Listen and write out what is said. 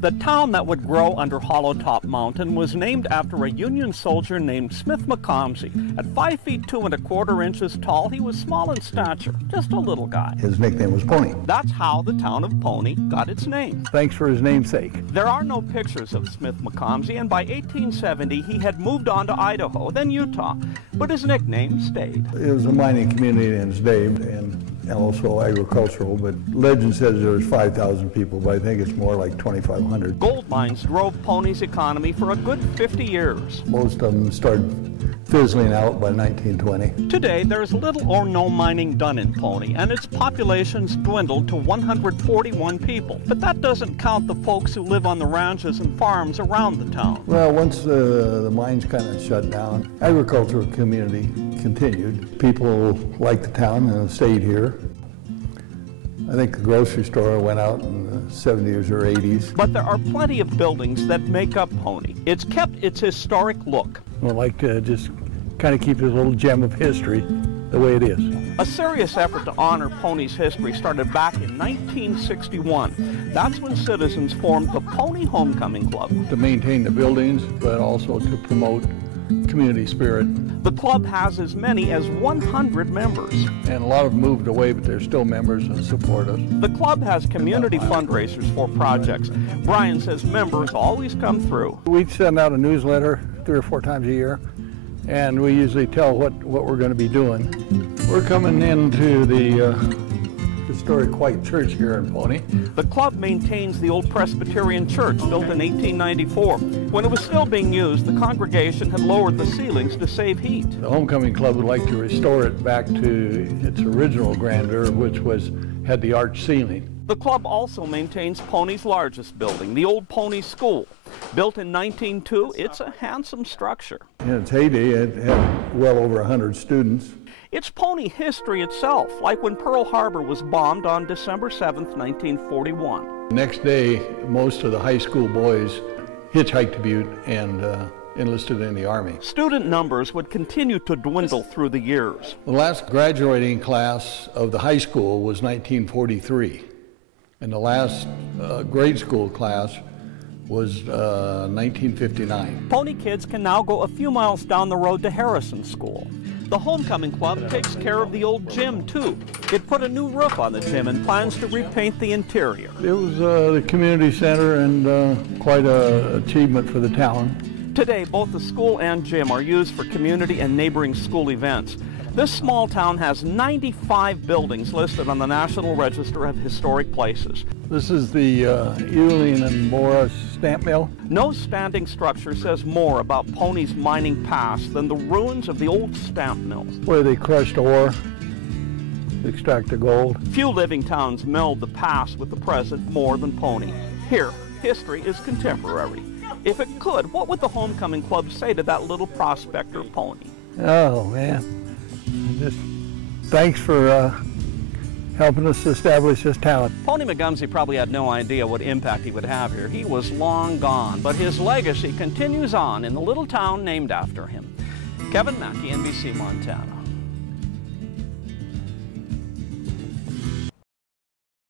The town that would grow under Hollow Top Mountain was named after a Union soldier named Smith McComsey. At 5 feet 2 1/4 inches tall, he was small in stature, just a little guy. His nickname was Pony. That's how the town of Pony got its name. Thanks for his namesake. There are no pictures of Smith McComsey, and by 1870 he had moved on to Idaho, then Utah, but his nickname stayed. It was a mining community in its day, and also agricultural, but legend says there was 5,000 people, but I think it's more like 2,500. Gold mines drove Pony's economy for a good 50 years. Most of them started fizzling out by 1920. Today, there's little or no mining done in Pony, and its population's dwindled to 141 people. But that doesn't count the folks who live on the ranches and farms around the town. Well, once the mines kind of shut down, agricultural community continued. People liked the town and stayed here. I think the grocery store went out in the 70s or 80s. But there are plenty of buildings that make up Pony. It's kept its historic look. I'd like to just kind of keep this little gem of history the way it is. A serious effort to honor Pony's history started back in 1961. That's when citizens formed the Pony Homecoming Club. To maintain the buildings, but also to promote community spirit. The club has as many as 100 members. And a lot of them moved away, but they're still members and support us. The club has community fundraisers for projects. Brian says members always come through. We send out a newsletter 3 or 4 times a year, and we usually tell what we're going to be doing. We're coming into the historic white church here in Pony. The club maintains the Old Presbyterian Church, built in 1894. When it was still being used, the congregation had lowered the ceilings to save heat. The Homecoming Club would like to restore it back to its original grandeur, which had the arched ceiling. The club also maintains Pony's largest building, the Old Pony School. Built in 1902, it's a handsome structure. In its heyday, it had well over 100 students. It's Pony history itself, like when Pearl Harbor was bombed on December 7th, 1941. Next day, most of the high school boys hitchhiked to Butte and enlisted in the Army. Student numbers would continue to dwindle through the years. The last graduating class of the high school was 1943, and the last grade school class was 1959. Pony kids can now go a few miles down the road to Harrison School. The Homecoming Club takes care of the old gym, too. It put a new roof on the gym and plans to repaint the interior. It was the community center and quite an achievement for the town. Today, both the school and gym are used for community and neighboring school events. This small town has 95 buildings listed on the National Register of Historic Places. This is the Ewing and Mora stamp mill. No standing structure says more about Pony's mining past than the ruins of the old stamp mill, where they crushed ore to extract the gold. Few living towns meld the past with the present more than Pony. Here, history is contemporary. If it could, what would the Homecoming Club say to that little prospector Pony? Oh, man. Just thanks for helping us establish this town. Pony McComsey probably had no idea what impact he would have here. He was long gone, but his legacy continues on in the little town named after him. Kevin Mackey, NBC Montana.